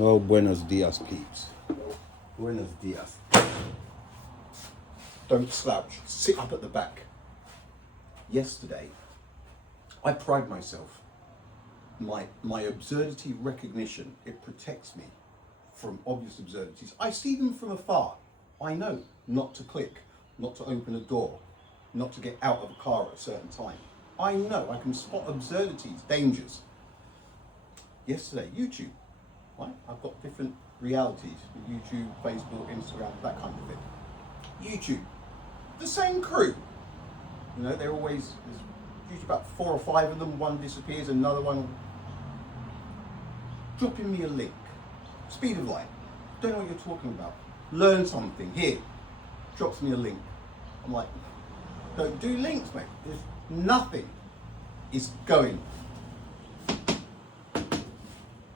Oh, buenos dias, peeps. Buenos dias. Don't slouch. Sit up at the back. Yesterday, I pride myself. My absurdity recognition, it protects me from obvious absurdities. I see them from afar. I know not to click, not to open a door, not to get out of a car at a certain time. I know I can spot absurdities, dangers. Yesterday, YouTube, right? I've got different realities, YouTube, Facebook, Instagram, that kind of thing. YouTube, the same crew. You know, they're always, there's usually about 4 or 5 of them, one disappears, another one dropping me a link. Speed of light, don't know what you're talking about. Learn something, here, drops me a link. I'm like, don't do links, mate. There's nothing is going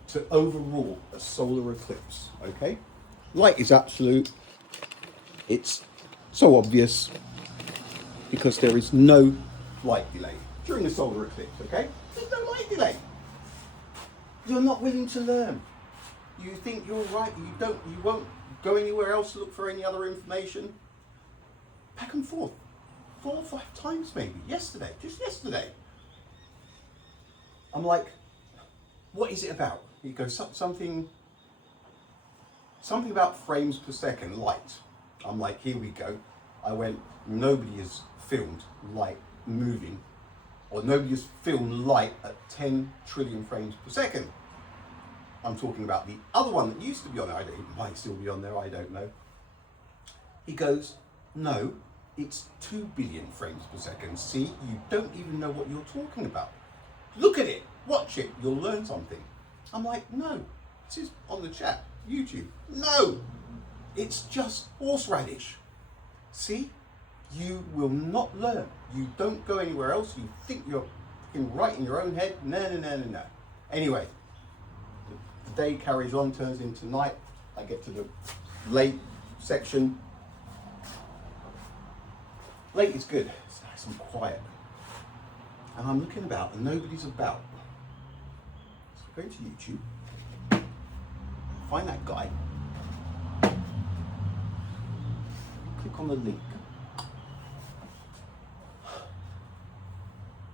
to overrule a solar eclipse, okay? Light is absolute. It's so obvious because there is no light delay during a solar eclipse, okay? There's no light delay. You're not willing to learn. You think you're right, you won't go anywhere else to look for any other information. Back and forth, 4 or 5 times maybe, yesterday, just yesterday. I'm like, what is it about? He goes, something about frames per second, light. I'm like, here we go. I went, nobody has filmed light moving, or nobody has filmed light at 10 trillion frames per second. I'm talking about the other one that used to be on there. It might still be on there, I don't know. He goes, no, it's 2 billion frames per second. See, you don't even know what you're talking about. Look at it, watch it, you'll learn something. I'm like, no, this is on the chat, YouTube. No, it's just horseradish. See, you will not learn. You don't go anywhere else. You think you're right in your own head. No. Anyway, the day carries on, turns into night. I get to the late section. Late is good. It's nice and quiet. And I'm looking about and nobody's about. So I go to YouTube, find that guy, click on the link.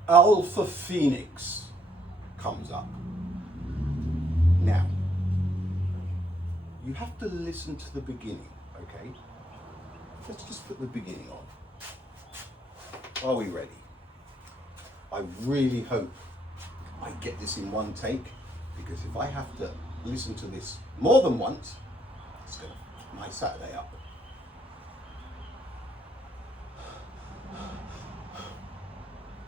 AlphaPhoenix comes up. Now, you have to listen to the beginning, okay? Let's just put the beginning on. Are we ready? I really hope I get this in one take, because if I have to listen to this more than once, it's going to fuck my Saturday up.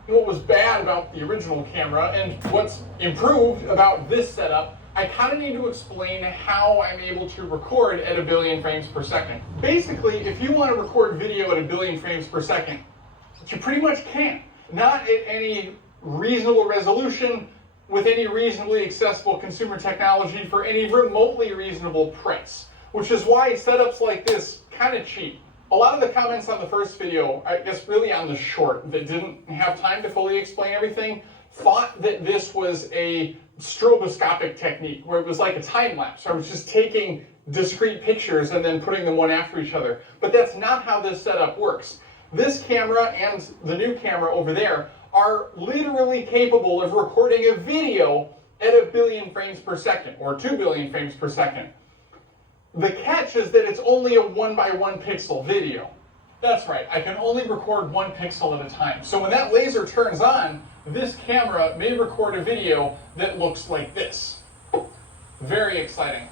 What was bad about the original camera and what's improved about this setup, I kind of need to explain how I'm able to record at 1 billion frames per second. Basically, if you want to record video at 1 billion frames per second, you pretty much can. Not at any reasonable resolution, with any reasonably accessible consumer technology for any remotely reasonable price, which is why setups like this kind of cheap. A lot of the comments on the first video, I guess really on the short, that didn't have time to fully explain everything, thought that this was a stroboscopic technique, where it was like a time lapse. I was just taking discrete pictures and then putting them one after each other. But that's not how this setup works. This camera and the new camera over there are literally capable of recording a video at 1 billion frames per second, or 2 billion frames per second. The catch is that it's only a 1 by 1 pixel video. That's right, I can only record 1 pixel at a time. So when that laser turns on, this camera may record a video that looks like this. Very exciting.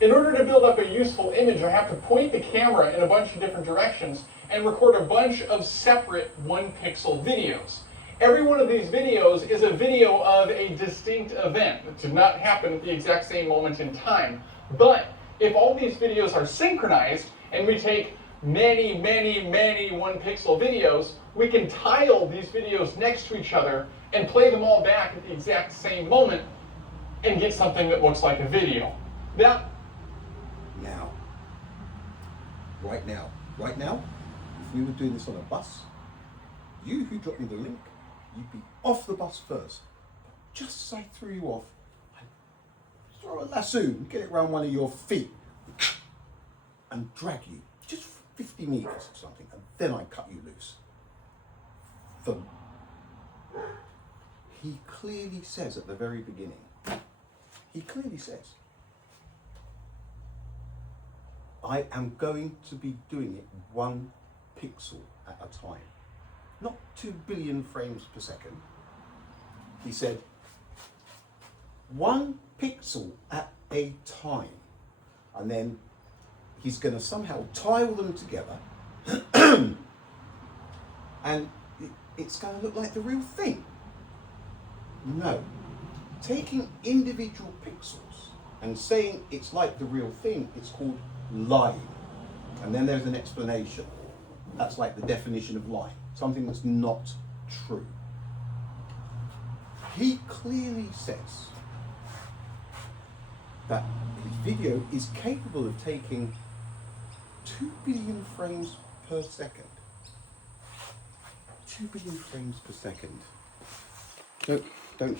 In order to build up a useful image, I have to point the camera in a bunch of different directions and record a bunch of separate 1 pixel videos. Every one of these videos is a video of a distinct event that did not happen at the exact same moment in time. But if all these videos are synchronized and we take many 1 pixel videos, we can tile these videos next to each other and play them all back at the exact same moment and get something that looks like a video. Right now, if we were doing this on a bus, you who dropped me the link, you'd be off the bus first. Just as I threw you off, I throw a lasso, get it around one of your feet, and drag you just 50 meters or something, and then I cut you loose. He clearly says at the very beginning, he clearly says, I am going to be doing it 1 pixel at a time, not 2 billion frames per second. He said, 1 pixel at a time. And then he's going to somehow tile them together and it's going to look like the real thing. No. Taking individual pixels and saying it's like the real thing, it's called lying. And then there's an explanation. That's like the definition of lying. Something that's not true. He clearly says that his video is capable of taking 2 billion frames per second. 2 billion frames per second. Don't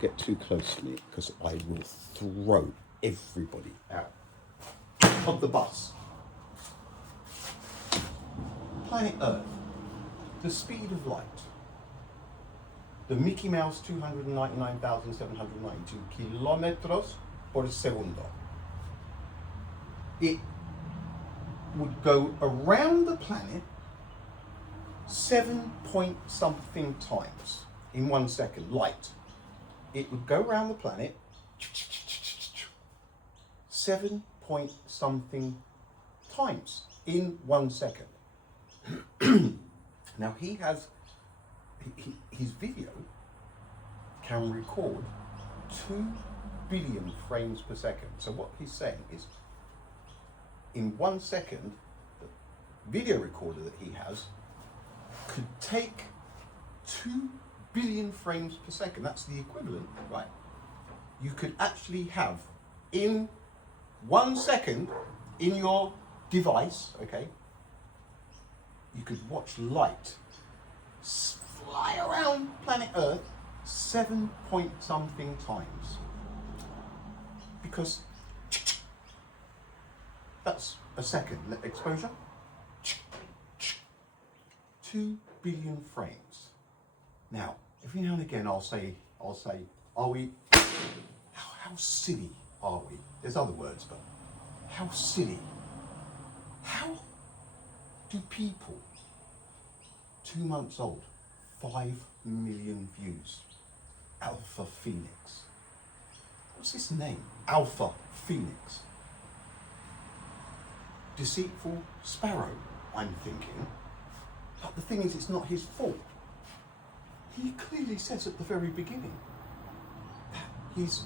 get too close to me, because I will throw everybody out of the bus. Planet Earth, the speed of light. The Mickey Mouse 299,792 kilometers per segundo. It would go around the planet 7 point something times in 1 second, light. It would go around the planet 7 point something times in 1 second. Now he has, his video can record 2 billion frames per second. So what he's saying is, in 1 second, the video recorder that he has could take 2 billion frames per second. That's the equivalent, right? You could actually have, in 1 second, in your device, okay, you could watch light fly around planet Earth 7 point something times. Because that's a second exposure. 2 billion frames. Now, every now and again I'll say, are we, how silly are we? There's other words, but how silly? How do people, 2 months old, 5 million views, AlphaPhoenix? What's his name? AlphaPhoenix. Deceitful Sparrow, I'm thinking. But the thing is, it's not his fault. He clearly says at the very beginning that he's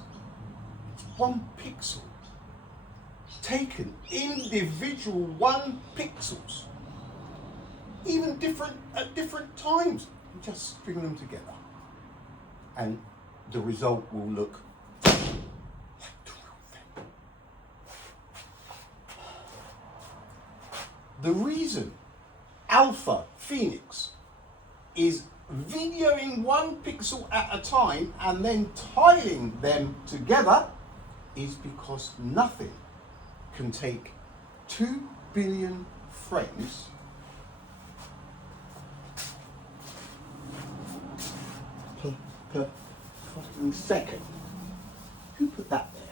1 pixel, taken individual 1 pixels, even different at different times, and just string them together, and the result will look like the real thing. The reason AlphaPhoenix is videoing 1 pixel at a time and then tiling them together is because nothing can take 2 billion frames per fucking second. Who put that there?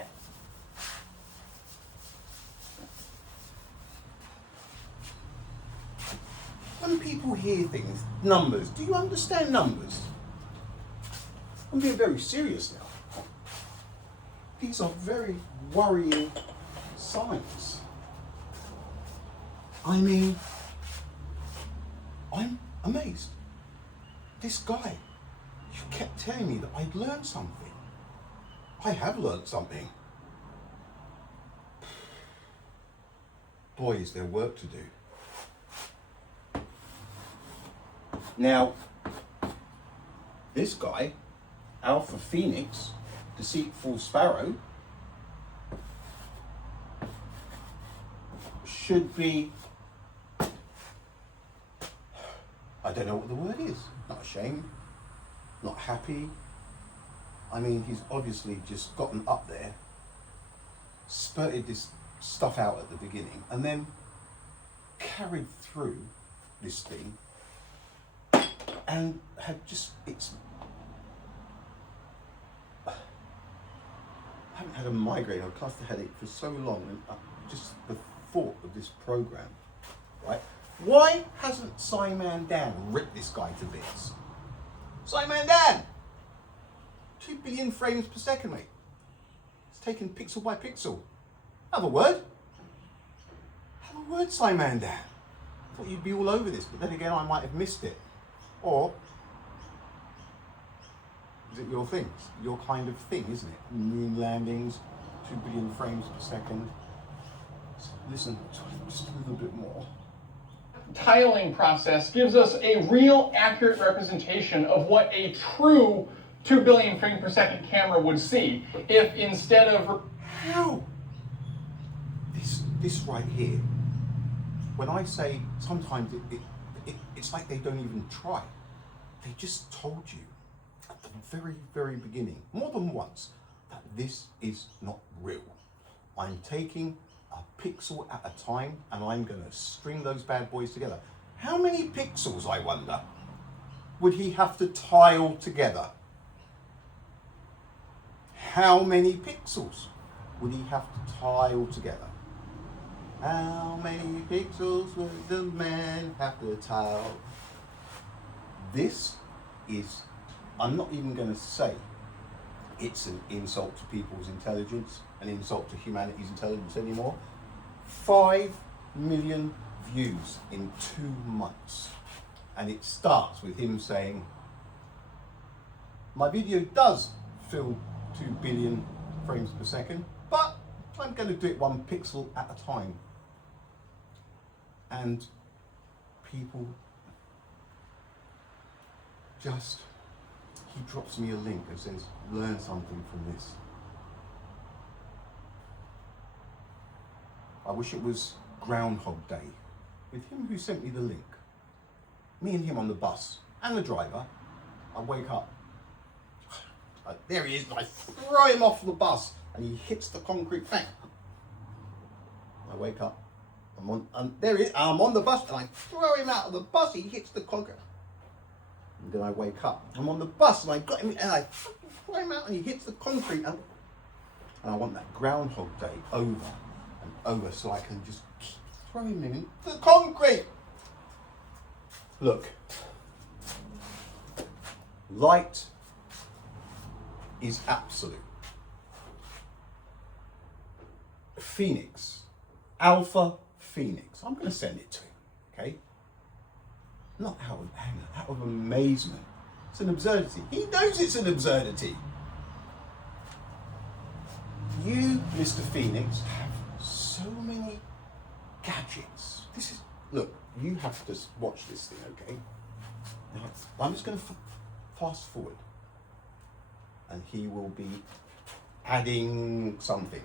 When people hear things, numbers, do you understand numbers? I'm being very serious now. These are very worrying signs. I mean, I'm amazed. This guy, you kept telling me that I'd learned something. I have learned something. Boy, is there work to do. Now, this guy, AlphaPhoenix, Deceitful Sparrow, should be, I don't know what the word is, not ashamed, not happy, I mean, he's obviously just gotten up there, spurted this stuff out at the beginning, and then carried through this thing and had just, I haven't had a migraine or a cluster headache for so long, and just the thought of this program, right? Why hasn't Simon Dan ripped this guy to bits? Simon Dan! 2 billion frames per second, mate. It's taken pixel by pixel. Have a word. Have a word, Simon Dan. I thought you'd be all over this, but then again, I might have missed it. Or is it your thing? It's your kind of thing, isn't it? Moon landings, 2 billion frames per second. So listen, just a little bit more. Tiling process gives us a real accurate representation of what a true 2 billion frame per second camera would see if instead of... How? This right here, when I say sometimes it's like they don't even try. They just told you at the very, very beginning, more than once, that this is not real. I'm taking a pixel at a time and I'm going to string those bad boys together. How many pixels, I wonder, would he have to tile together? How many pixels would he have to tile together? How many pixels would the man have to tile? This is, I'm not even going to say it's an insult to people's intelligence, an insult to humanity's intelligence anymore. 5 million views in 2 months. And it starts with him saying, my video does fill 2 billion frames per second, but I'm going to do it 1 pixel at a time. And people just, he drops me a link and says, learn something from this. I wish it was Groundhog Day with him who sent me the link. Me and him on the bus and the driver. I wake up. There he is, and I throw him off the bus and he hits the concrete. Bang. I wake up. There he is, I'm on the bus and I throw him out of the bus, he hits the concrete. And then I wake up. I'm on the bus and I got him and I throw him out and he hits the concrete. And I want that Groundhog Day over and over so I can just keep throwing him in the concrete. Look, light is absolute. Phoenix, AlphaPhoenix. I'm going to send it to him, okay? Not out of anger, out of amazement. It's an absurdity. He knows it's an absurdity. You, Mr. Phoenix, have so many gadgets. This is, look, you have to watch this thing, okay? Now, I'm just going to fast forward. And he will be adding something.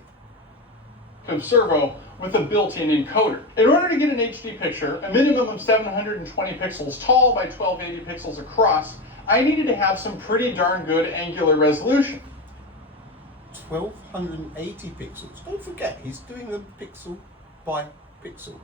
Servo with a built-in encoder. In order to get an HD picture, a minimum of 720 pixels tall by 1280 pixels across, I needed to have some pretty darn good angular resolution. 1280 pixels. Don't forget, he's doing them pixel by pixel.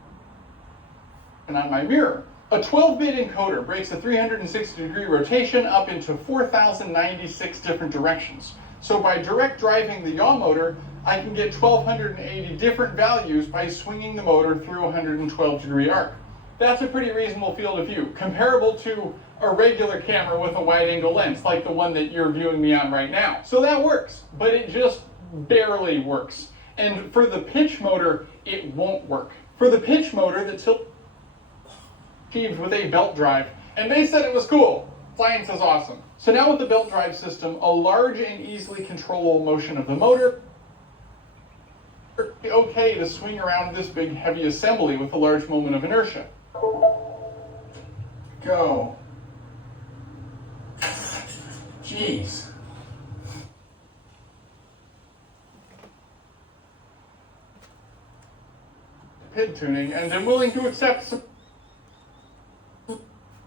And on my mirror, a 12-bit encoder breaks a 360-degree rotation up into 4,096 different directions. So by direct driving the yaw motor, I can get 1,280 different values by swinging the motor through a 112-degree arc. That's a pretty reasonable field of view, comparable to a regular camera with a wide-angle lens, like the one that you're viewing me on right now. So that works, but it just barely works. And for the pitch motor, it won't work. For the pitch motor that's achieved with a belt drive, and they said it was cool. Science is awesome. So now with the belt drive system, a large and easily controllable motion of the motor, okay to swing around this big heavy assembly with a large moment of inertia. Go. Jeez. PID tuning, and I'm willing to accept some...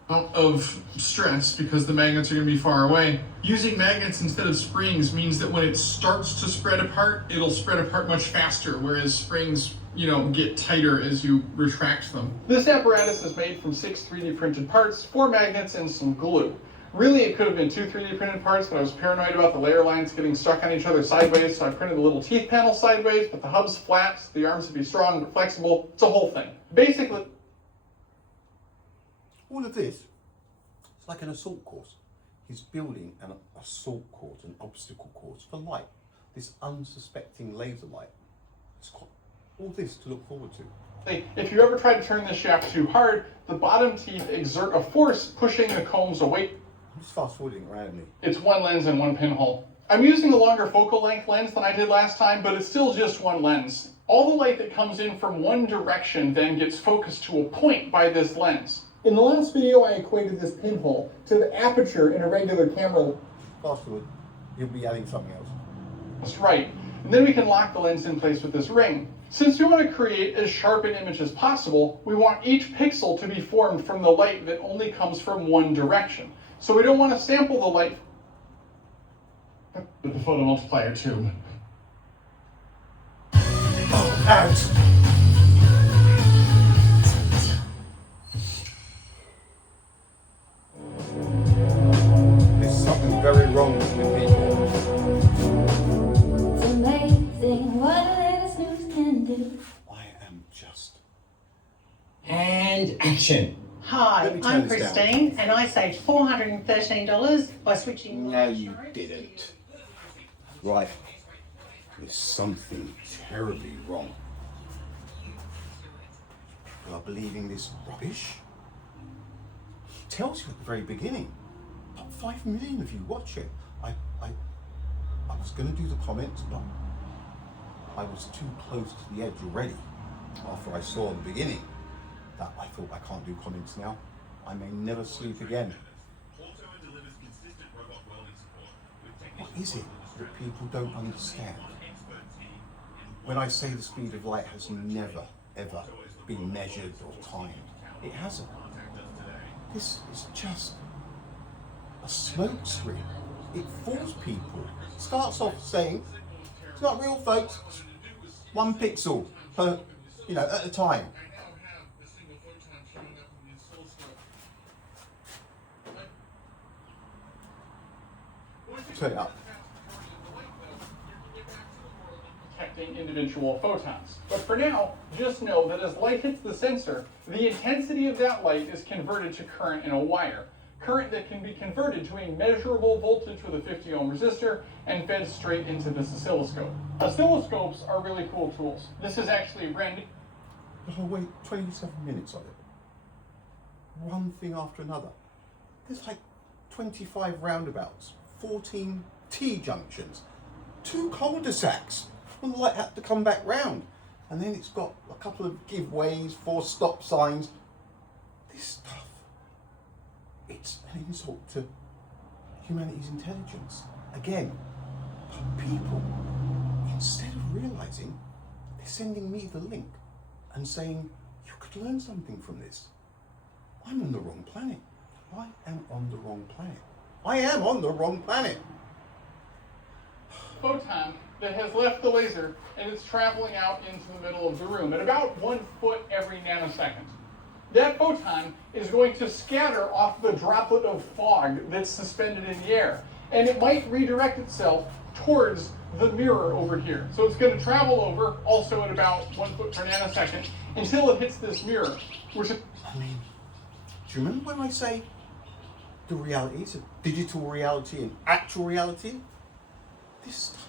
Oh. amount of stress because the magnets are going to be far away. Using magnets instead of springs means that when it starts to spread apart, it'll spread apart much faster, whereas springs, get tighter as you retract them. This apparatus is made from 6 3D printed parts, 4 magnets, and some glue. Really, it could have been 2 3D printed parts, but I was paranoid about the layer lines getting stuck on each other sideways, so I printed the little teeth panel sideways, but the hub's flat, so the arms would be strong but flexible. It's a whole thing. Basically, all of this, it's like an assault course. He's building an assault course, an obstacle course for light. This unsuspecting laser light. It's got all this to look forward to. If you ever try to turn this shaft too hard, the bottom teeth exert a force pushing the combs away. I'm just fast forwarding around me. It's 1 lens and 1 pinhole. I'm using a longer focal length lens than I did last time, but it's still just 1 lens. All the light that comes in from one direction then gets focused to a point by this lens. In the last video, I equated this pinhole to the aperture in a regular camera. Fast forward, you'll be adding something else. That's right. And then we can lock the lens in place with this ring. Since we want to create as sharp an image as possible, we want each pixel to be formed from the light that only comes from one direction. So we don't want to sample the light with the photomultiplier tube. Oh, out! There's something very wrong with people. It's amazing what a little snooze can do. I am just... And action. Hi, Let me turn I'm this down. Christine and I saved $413 by switching. No, you didn't. Right. There's something terribly wrong. You are believing this rubbish? It tells you at the very beginning. About 5 million of you watch it. I was going to do the comments, but I was too close to the edge already after I saw the beginning that I thought I can't do comments now. I may never sleep again. What is it that people don't understand? When I say the speed of light has never, ever been measured or timed, it hasn't. This is just a smoke screen. It fools people. Starts off saying, it's not real, folks. 1 pixel per, at a time. Turn it up. Detecting individual photons. But for now, just know that as light hits the sensor, the intensity of that light is converted to current in a wire. Current that can be converted to a measurable voltage with a 50 ohm resistor and fed straight into this oscilloscope. Oscilloscopes are really cool tools. This is actually a brand new. But I'll wait 27 minutes of it. One thing after another. There's like 25 roundabouts, 14 T-junctions, 2 cul-de-sacs, and the light had to come back round. And then it's got a couple of giveways, 4 stop signs. This stuff, it's an insult to humanity's intelligence. Again, but people, instead of realizing, they're sending me the link and saying, you could learn something from this. I'm on the wrong planet. I am on the wrong planet. I am on the wrong planet. Photon that has left the laser and it's traveling out into the middle of the room at about 1 foot every nanosecond. That photon is going to scatter off the droplet of fog that's suspended in the air, and it might redirect itself towards the mirror over here. So it's going to travel over, also at about 1 foot per nanosecond, until it hits this mirror. Which I mean, do you remember when I say the realities of digital reality and actual reality? This stuff,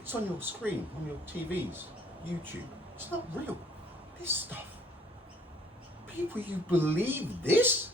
it's on your screen, on your TVs, YouTube. It's not real. This stuff. People, you believe this?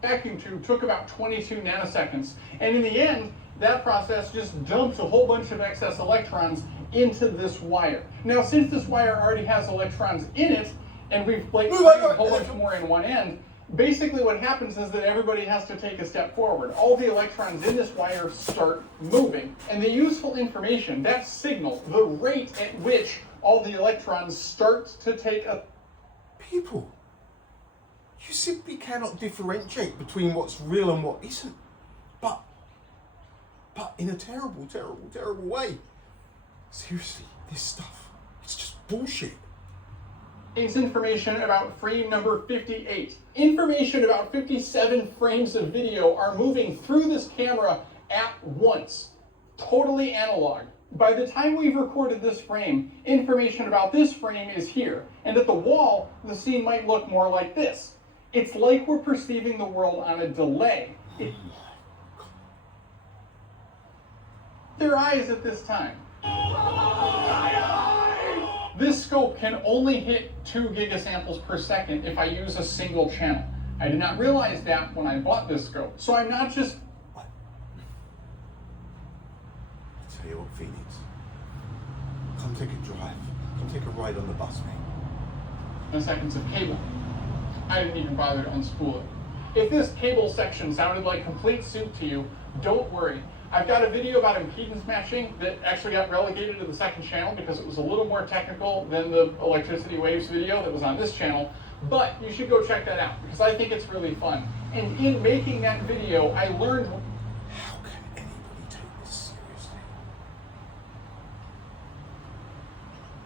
vacuum tube took about 22 nanoseconds, and in the end, that process just dumped a whole bunch of excess electrons into this wire. Now, since this wire already has electrons in it, and we've like a whole bunch more in one end, basically what happens is that everybody has to take a step forward. All the electrons in this wire start moving, and the useful information, that signal, the rate at which all the electrons start to take a... People, you simply cannot differentiate between what's real and what isn't. But in a terrible, terrible, terrible way. Seriously, this stuff, it's just bullshit. Is information about frame number 58. Information about 57 frames of video are moving through this camera at once. Totally analog. By the time we've recorded this frame, information about this frame is here. And at the wall, the scene might look more like this. It's like we're perceiving the world on a delay. Their eyes at this time. This scope can only hit 2 gigasamples per second if I use a single channel. I did not realize that when I bought this scope. So I'm not just... I tell you what, Phoenix. Come take a drive. Come take a ride on the bus, mate. Seconds of cable. I didn't even bother to unspool it. If this cable section sounded like complete soup to you, don't worry. I've got a video about impedance matching that actually got relegated to the second channel because it was a little more technical than the electricity waves video that was on this channel, but you should go check that out because I think it's really fun. And in making that video, I learned... How can anybody take this seriously?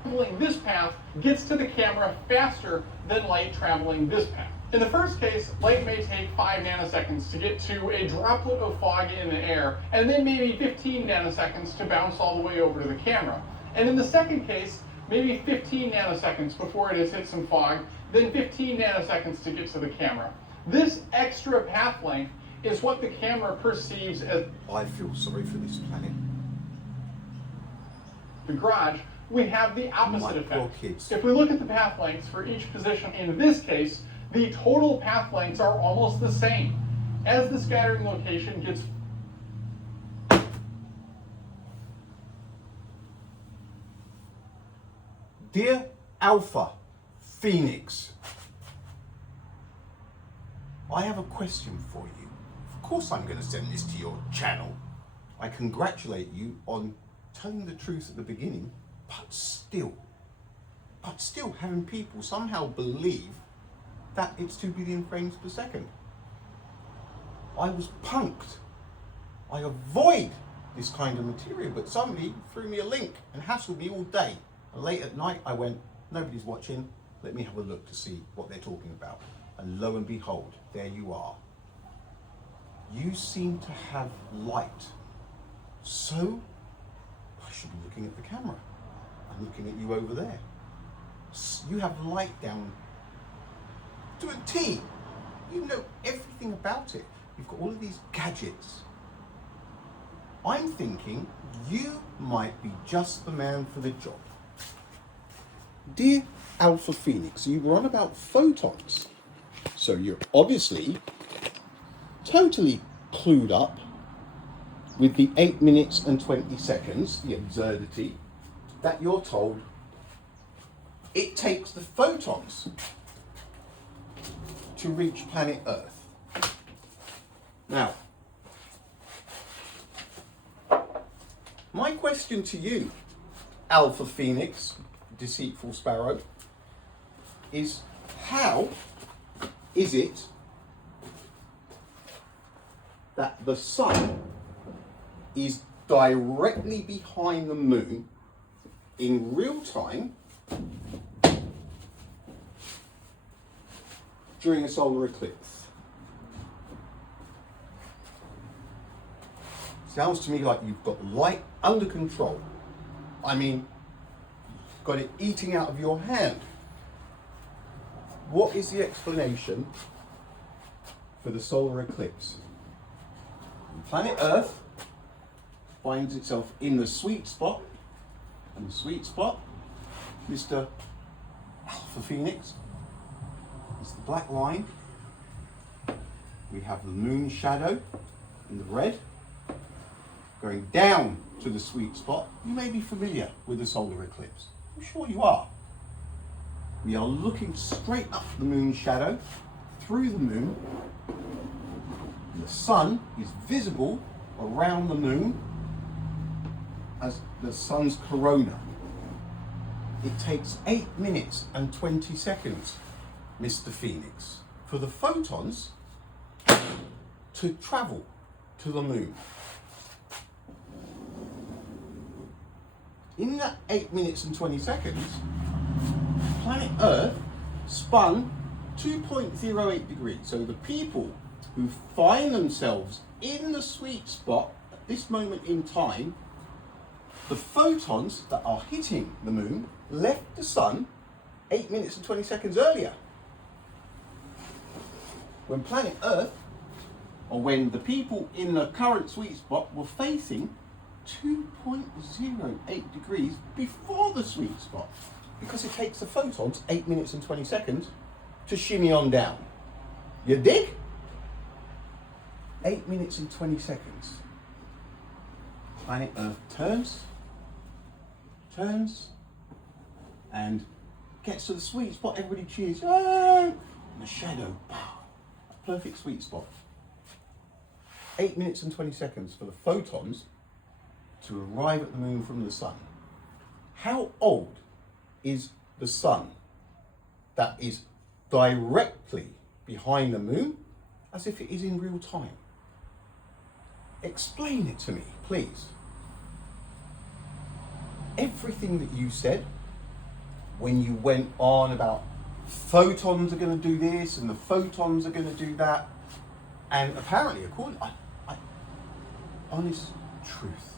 Traveling this path gets to the camera faster than light traveling this path. In the first case, light may take 5 nanoseconds to get to a droplet of fog in the air, and then maybe 15 nanoseconds to bounce all the way over to the camera. And in the second case, maybe 15 nanoseconds before it has hit some fog, then 15 nanoseconds to get to the camera. This extra path length is what the camera perceives as... I feel sorry for this planet. The garage, we have the opposite My effect. poor kids. If we look at the path lengths for each position in this case, the total path lengths are almost the same. As the scattering location gets... Dear AlphaPhoenix, I have a question for you. Of course I'm going to send this to your channel. I congratulate you on telling the truth at the beginning, but still having people somehow believe that it's 2 billion frames per second. I was punked. I avoid this kind of material, but somebody threw me a link and hassled me all day. And late at night, I went, nobody's watching, let me have a look to see what they're talking about. And lo and behold, there you are. You seem to have light. So, I should be looking at the camera. I'm looking at you over there. You have light down to a T. You know everything about it. You've got all of these gadgets. I'm thinking you might be just the man for the job. Dear AlphaPhoenix, you were on about photons. So you're obviously totally clued up with the 8 minutes and 20 seconds, the absurdity, that you're told it takes the photons to reach planet Earth. Now, my question to you, AlphaPhoenix, Deceitful Sparrow, is how is it that the sun is directly behind the moon in real time during a solar eclipse? Sounds to me like you've got light under control. I mean, got it eating out of your hand. What is the explanation for the solar eclipse? Planet Earth finds itself in the sweet spot, and the sweet spot, Mr. AlphaPhoenix, is the black line. We have the moon shadow in the red, going down to the sweet spot. You may be familiar with the solar eclipse. I'm sure you are. We are looking straight up the moon shadow, through the moon. The sun is visible around the moon as the sun's corona. It takes 8 minutes and 20 seconds Mr. Phoenix, for the photons to travel to the moon. In that 8 minutes and 20 seconds, planet Earth spun 2.08 degrees. So the people who find themselves in the sweet spot at this moment in time, the photons that are hitting the moon left the sun 8 minutes and 20 seconds earlier. When planet Earth, or when the people in the current sweet spot were facing 2.08 degrees before the sweet spot, because it takes the photons 8 minutes and 20 seconds to shimmy on down. You dig? 8 minutes and 20 seconds. Planet Earth turns, and gets to the sweet spot. Everybody cheers. Ah! And the shadow, perfect sweet spot. 8 minutes and 20 seconds for the photons to arrive at the moon from the sun. How old is the sun that is directly behind the moon, as if it is in real time? Explain it to me, please. Everything that you said when you went on about photons are going to do this and the photons are going to do that, and apparently, according, honest truth,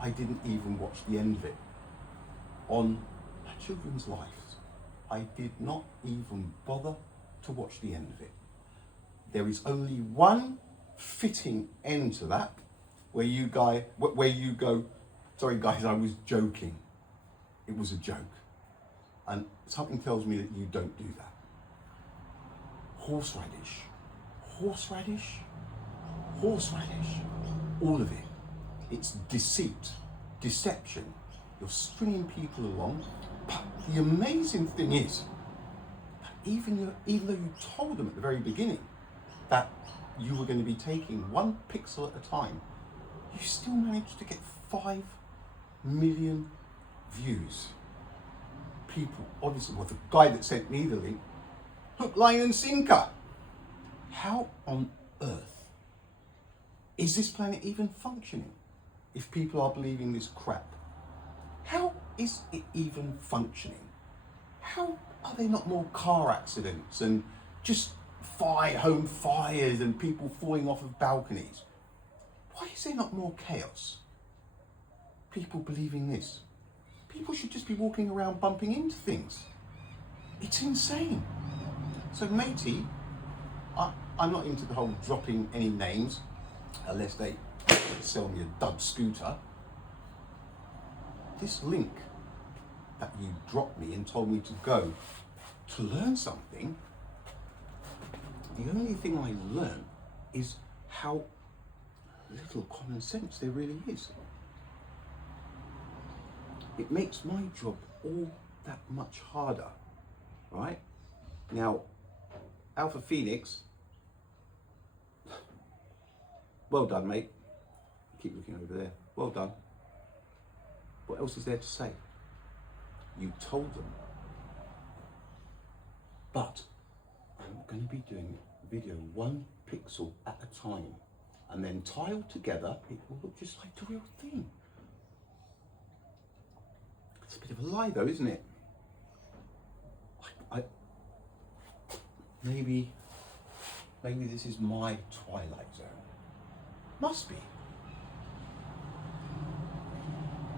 I didn't even watch the end of it. On my children's lives, I did not even bother to watch the end of it. There is only one fitting end to that, where you go, sorry guys, I was joking. It was a joke. And something tells me that you don't do that. Horseradish, all of it. It's deceit, deception. You're stringing people along. But the amazing thing is that even though you told them at the very beginning that you were going to be taking 1 pixel at a time, you still managed to get 5 million views. People, obviously, well, the guy that sent me the link, hook, line and sinker. How on earth is this planet even functioning if people are believing this crap? How is it even functioning? How are there not more car accidents and just home fires and people falling off of balconies? Why is there not more chaos? People believing this. People should just be walking around bumping into things. It's insane. So matey, I'm not into the whole dropping any names, unless they sell me a dud scooter. This link that you dropped me and told me to go to learn something, the only thing I learned is how little common sense there really is. It makes my job all that much harder, right? Now, AlphaPhoenix, well done, mate. Keep looking over there. Well done. What else is there to say? You told them. But I'm going to be doing video 1 pixel at a time, and then tiled together, it will look just like the real thing. It's a bit of a lie though, isn't it? Maybe this is my twilight zone. Must be.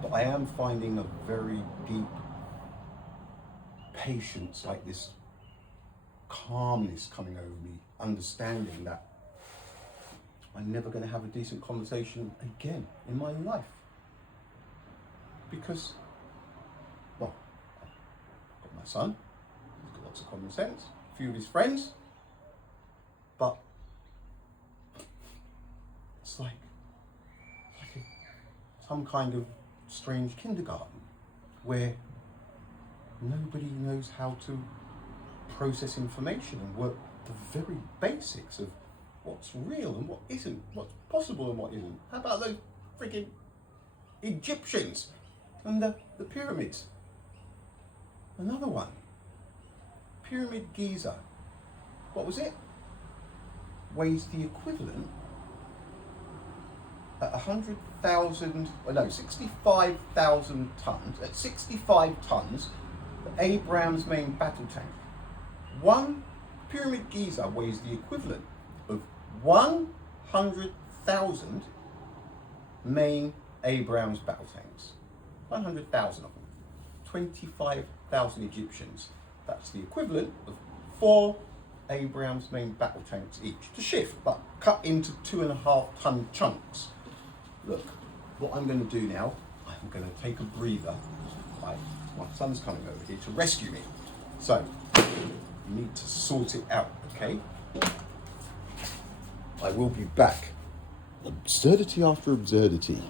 But I am finding a very deep patience, like this calmness coming over me, understanding that I'm never going to have a decent conversation again in my life. Because, well, I've got my son, he's got lots of common sense, a few of his friends, but it's like some kind of strange kindergarten where nobody knows how to process information and work the very basics of what's real and what isn't, what's possible and what isn't. How about those freaking Egyptians and the pyramids? Another one, Pyramid Giza. what was it? Weighs the equivalent at 100,000, well no, 65,000 tons, at 65 tons, the Abraham's main battle tank. One Pyramid Giza weighs the equivalent of 100,000 main Abraham's battle tanks. 100,000 of them. 25,000 Egyptians. That's the equivalent of 4 Abraham's main battle tanks each to shift, but cut into 2.5 ton chunks. Look, what I'm going to do now, I'm going to take a breather. My son's coming over here to rescue me. So, you need to sort it out, okay? I will be back. Absurdity after absurdity.